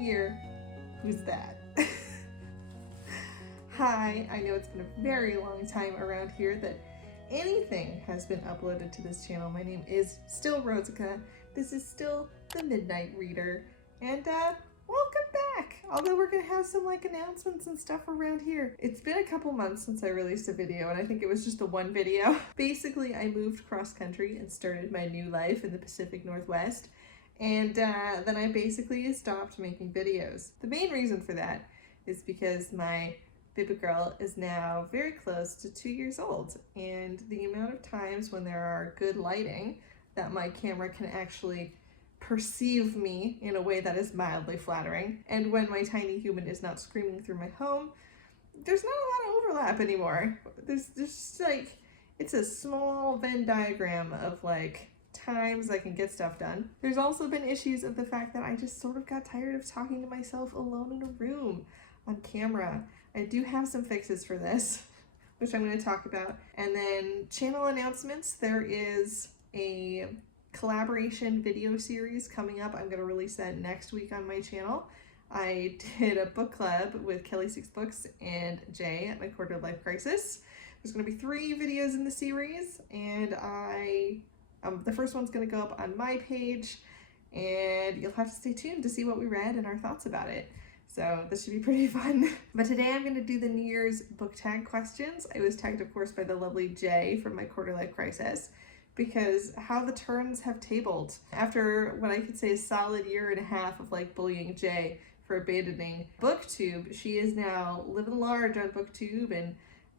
year. Who's that? Hi, I know it's been a very long time around here that anything has been uploaded to this channel. My name is still Rosica. This is still the Midnight Reader, and welcome back. Although we're gonna have some announcements and stuff around here. It's been a couple months since I released a video, and I think it was just a one video. Basically, I moved cross country and started my new life in the Pacific Northwest, and then I basically stopped making videos. The main reason for that is because my baby girl is now very close to 2 years old, and the amount of times when there are good lighting that my camera can actually perceive me in a way that is mildly flattering, and when my tiny human is not screaming through my home, there's not a lot of overlap anymore. There's just it's a small Venn diagram of times I can get stuff done. There's also been issues of the fact that I just sort of got tired of talking to myself alone in a room on camera. I do have some fixes for this, which I'm going to talk about. And then channel announcements. There is a collaboration video series coming up. I'm going to release that next week on my channel. I did a book club with Kelly Six Books and Jay at my Quarter Life Crisis. There's going to be 3 videos in the series, and the first one's going to go up on my page, and you'll have to stay tuned to see what we read and our thoughts about it. So this should be pretty fun. But today I'm going to do the New Year's book tag questions. I was tagged, of course, by the lovely Jay from my Quarter Life Crisis, because how the turns have tabled. After what I could say is a solid year and a half of bullying Jay for abandoning BookTube, she is now living large on BookTube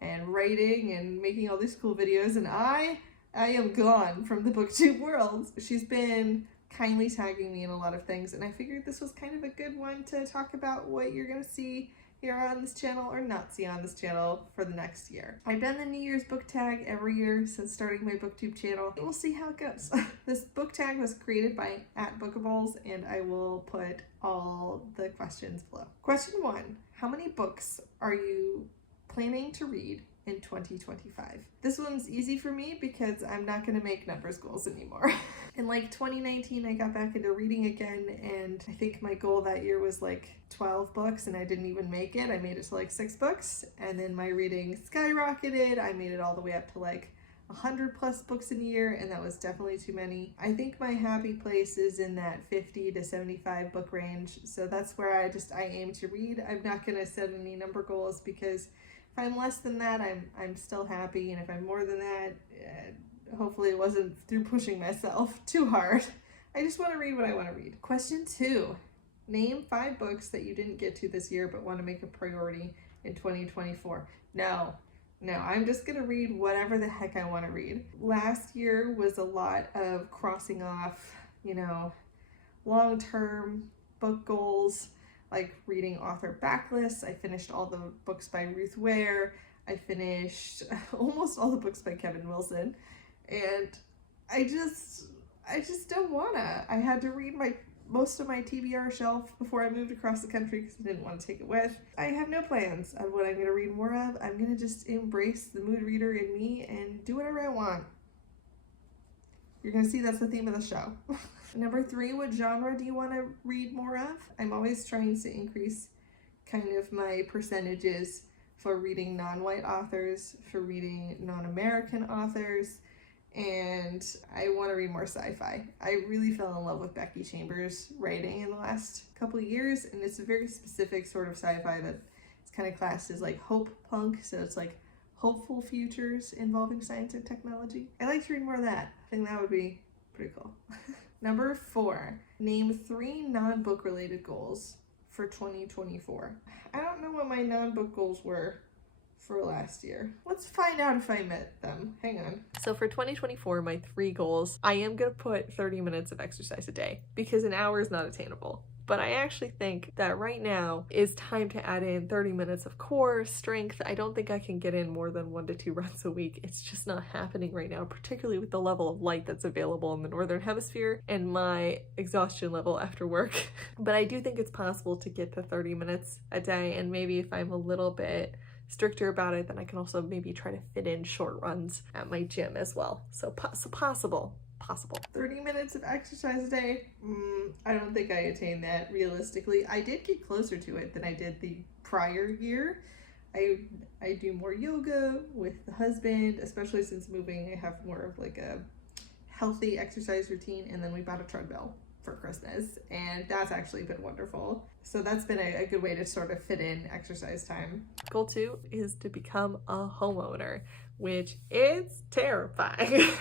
and writing and making all these cool videos, and I am gone from the BookTube world. She's been kindly tagging me in a lot of things, and I figured this was kind of a good one to talk about what you're gonna see here on this channel or not see on this channel for the next year. I've done the New Year's book tag every year since starting my BookTube channel. We'll see how it goes. This book tag was created by @Bookables, and I will put all the questions below. Question 1, how many books are you planning to read in 2025? This one's easy for me because I'm not going to make numbers goals anymore. In 2019, I got back into reading again, and I think my goal that year was 12 books, and I didn't even make it. I made it to 6 books, and then my reading skyrocketed. I made it all the way up to 100 plus books in a year, and that was definitely too many. I think my happy place is in that 50 to 75 book range, so that's where I aim to read. I'm not going to set any number goals, because if I'm less than that, I'm still happy, and if I'm more than that, hopefully it wasn't through pushing myself too hard. I just want to read what I want to read. Question 2, name 5 books that you didn't get to this year but want to make a priority in 2024. No, I'm just going to read whatever the heck I want to read. Last year was a lot of crossing off, long-term book goals, like reading author backlists. I finished all the books by Ruth Ware. I finished almost all the books by Kevin Wilson, and I just don't wanna. I had to read most of my TBR shelf before I moved across the country because I didn't want to take it with. I have no plans on what I'm gonna read more of. I'm gonna just embrace the mood reader in me and do whatever I want. You're gonna see that's the theme of the show. Number 3, what genre do you want to read more of? I'm always trying to increase kind of my percentages for reading non-white authors, for reading non-American authors, and I want to read more sci-fi. I really fell in love with Becky Chambers' writing in the last couple of years, and it's a very specific sort of sci-fi that it's kind of classed as hope punk, so it's hopeful futures involving science and technology. I like to read more of that. I think that would be pretty cool. Number 4, name 3 non-book related goals for 2024. I don't know what my non-book goals were for last year. Let's find out if I met them. Hang on. So for 2024, my 3 goals, I am gonna put 30 minutes of exercise a day because an hour is not attainable. But I actually think that right now is time to add in 30 minutes of core strength. I don't think I can get in more than 1 to 2 runs a week. It's just not happening right now, particularly with the level of light that's available in the Northern Hemisphere and my exhaustion level after work. But I do think it's possible to get to 30 minutes a day, and maybe if I'm a little bit stricter about it, then I can also maybe try to fit in short runs at my gym as well. So possible. possible. 30 minutes of exercise a day? I don't think I attained that realistically. I did get closer to it than I did the prior year. I do more yoga with the husband, especially since moving. I have more of like a healthy exercise routine, and then we bought a treadmill for Christmas, and that's actually been wonderful. So that's been a good way to sort of fit in exercise time. Goal 2 is to become a homeowner, which is terrifying.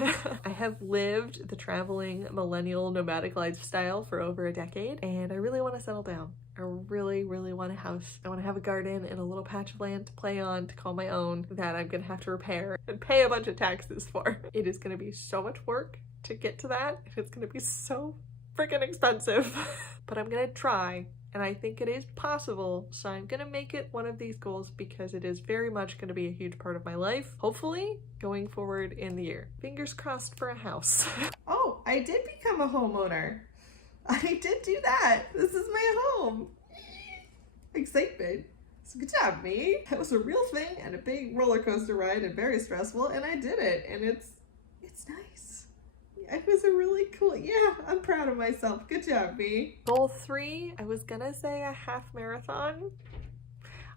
I have lived the traveling millennial nomadic lifestyle for over a decade, and I really want to settle down. I really want a house. I want to have a garden and a little patch of land to play on, to call my own, that I'm gonna have to repair and pay a bunch of taxes for. It is gonna be so much work to get to that, and it's gonna be so freaking expensive. But I'm gonna try, and I think it is possible, so I'm gonna make it one of these goals because it is very much gonna be a huge part of my life, hopefully going forward in the year. Fingers crossed for a house. Oh, I did become a homeowner. I did do that. This is my home. Excitement. So good job, me. That was a real thing and a big roller coaster ride and very stressful, and I did it, and it's nice. It was a really cool, yeah, I'm proud of myself. Good job, me. Goal 3, I was gonna say a half marathon.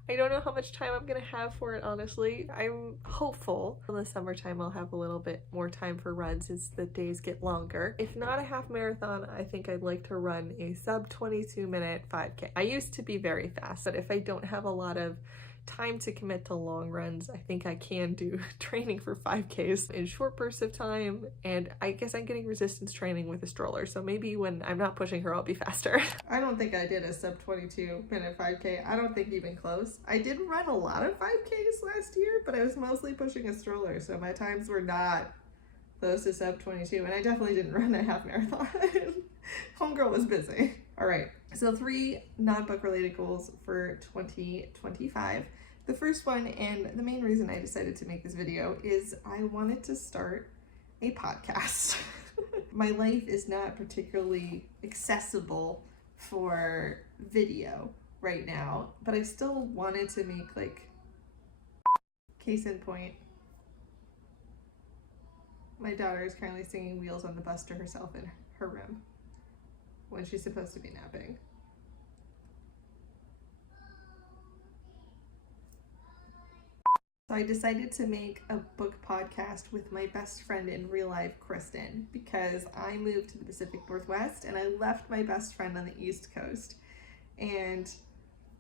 I don't know how much time I'm gonna have for it, honestly. I'm hopeful in the summertime I'll have a little bit more time for runs as the days get longer. If not a half marathon, I think I'd like to run a sub 22 minute 5K. I used to be very fast, but if I don't have a lot of time to commit to long runs, I think I can do training for 5Ks in short bursts of time, and I guess I'm getting resistance training with a stroller, so maybe when I'm not pushing her I'll be faster. I don't think I did a sub 22 minute 5K. I don't think even close. I did run a lot of 5Ks last year, but I was mostly pushing a stroller, so my times were not close to sub 22, and I definitely didn't run a half marathon. Homegirl was busy. All right, so 3 non-book related goals for 2025. The first one, and the main reason I decided to make this video, is I wanted to start a podcast. My life is not particularly accessible for video right now, but I still wanted to make, like, case in point, my daughter is currently singing Wheels on the Bus to herself in her room when she's supposed to be napping. So I decided to make a book podcast with my best friend in real life, Kristen, because I moved to the Pacific Northwest and I left my best friend on the East Coast. And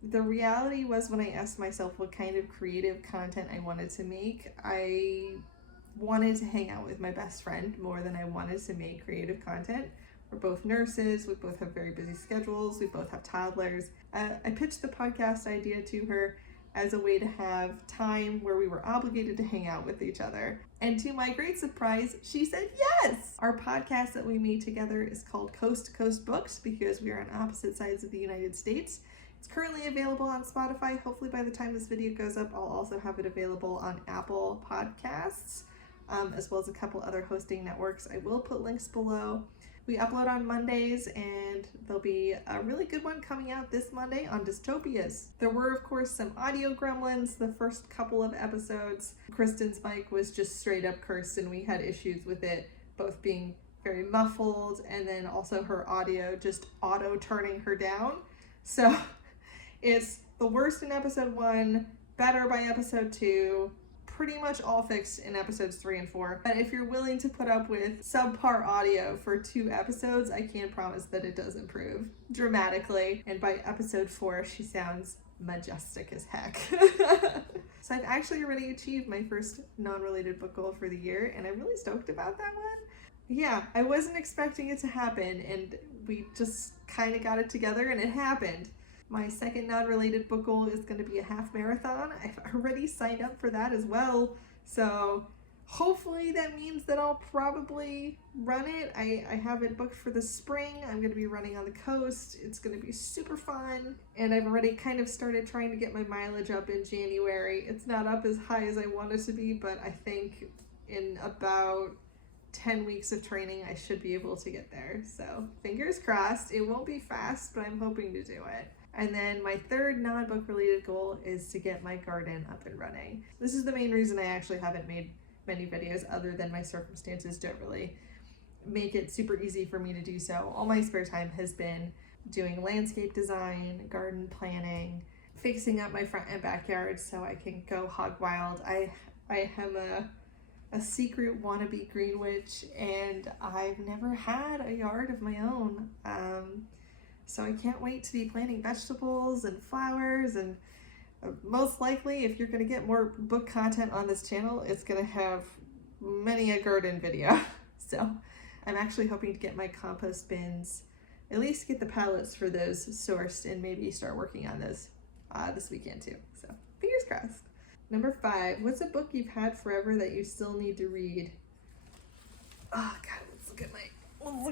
the reality was, when I asked myself what kind of creative content I wanted to make, I wanted to hang out with my best friend more than I wanted to make creative content. We're both nurses, we both have very busy schedules, we both have toddlers. I pitched the podcast idea to her as a way to have time where we were obligated to hang out with each other. And to my great surprise, she said yes! Our podcast that we made together is called Coast to Coast Books because we are on opposite sides of the United States. It's currently available on Spotify. Hopefully by the time this video goes up, I'll also have it available on Apple Podcasts, as well as a couple other hosting networks. I will put links below. We upload on Mondays, and there'll be a really good one coming out this Monday on dystopias. There were, of course, some audio gremlins the first couple of episodes. Kristen's mic was just straight up cursed, and we had issues with it both being very muffled and then also her audio just auto turning her down. So it's the worst in episode 1, better by episode 2, pretty much all fixed in episodes 3 and 4. But if you're willing to put up with subpar audio for 2 episodes, I can promise that it does improve dramatically. And by episode 4, she sounds majestic as heck. So I've actually already achieved my first non-related book goal for the year, and I'm really stoked about that one. Yeah, I wasn't expecting it to happen, and we just kind of got it together, and it happened. My second non-related book goal is going to be a half marathon. I've already signed up for that as well. So hopefully that means that I'll probably run it. I have it booked for the spring. I'm going to be running on the coast. It's going to be super fun. And I've already kind of started trying to get my mileage up in January. It's not up as high as I want it to be, but I think in about 10 weeks of training, I should be able to get there. So fingers crossed. It won't be fast, but I'm hoping to do it. And then my third non-book related goal is to get my garden up and running. This is the main reason I actually haven't made many videos, other than my circumstances don't really make it super easy for me to do so. All my spare time has been doing landscape design, garden planning, fixing up my front and backyard so I can go hog wild. I am a secret wannabe green witch, and I've never had a yard of my own. So I can't wait to be planting vegetables and flowers, and most likely if you're going to get more book content on this channel, it's going to have many a garden video. So I'm actually hoping to get my compost bins, at least get the pallets for those sourced, and maybe start working on those this weekend too. So fingers crossed. Number 5, what's a book you've had forever that you still need to read? Oh God, let's look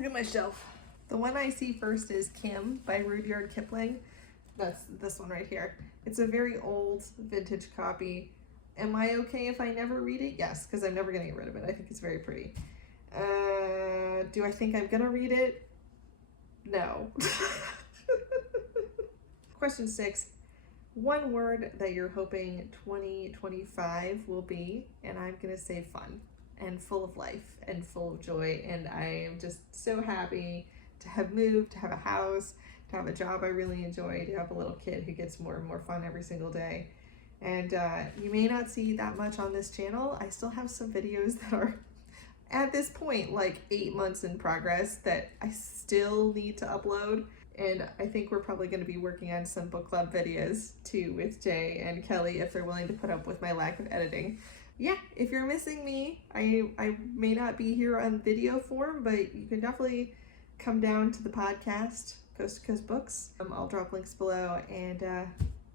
at my shelf. The one I see first is Kim by Rudyard Kipling. That's this one right here. It's a very old vintage copy. Am I okay if I never read it? Yes, because I'm never gonna get rid of it. I think it's very pretty. Do I think I'm gonna read it? No. Question 6. One word that you're hoping 2025 will be, and I'm gonna say fun and full of life and full of joy. And I am just so happy to have moved, to have a house, to have a job I really enjoy, to have a little kid who gets more and more fun every single day. And you may not see that much on this channel. I still have some videos that are at this point like 8 months in progress that I still need to upload. And I think we're probably going to be working on some book club videos too with Jay and Kelly if they're willing to put up with my lack of editing. Yeah, if you're missing me, I may not be here on video form, but you can definitely come down to the podcast, Coast to Coast Books. I'll drop links below, and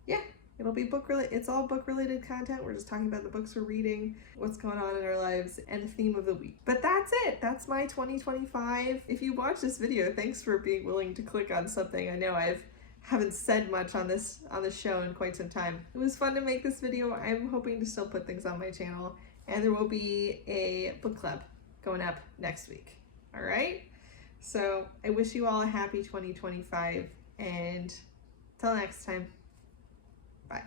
yeah, it'll be it's all book related content. We're just talking about the books we're reading, what's going on in our lives, and the theme of the week. But that's it. That's my 2025. If you watch this video, thanks for being willing to click on something. I know I haven't said much on this show in quite some time. It was fun to make this video. I'm hoping to still put things on my channel, and there will be a book club going up next week. All right? So I wish you all a happy 2025, and till next time, bye.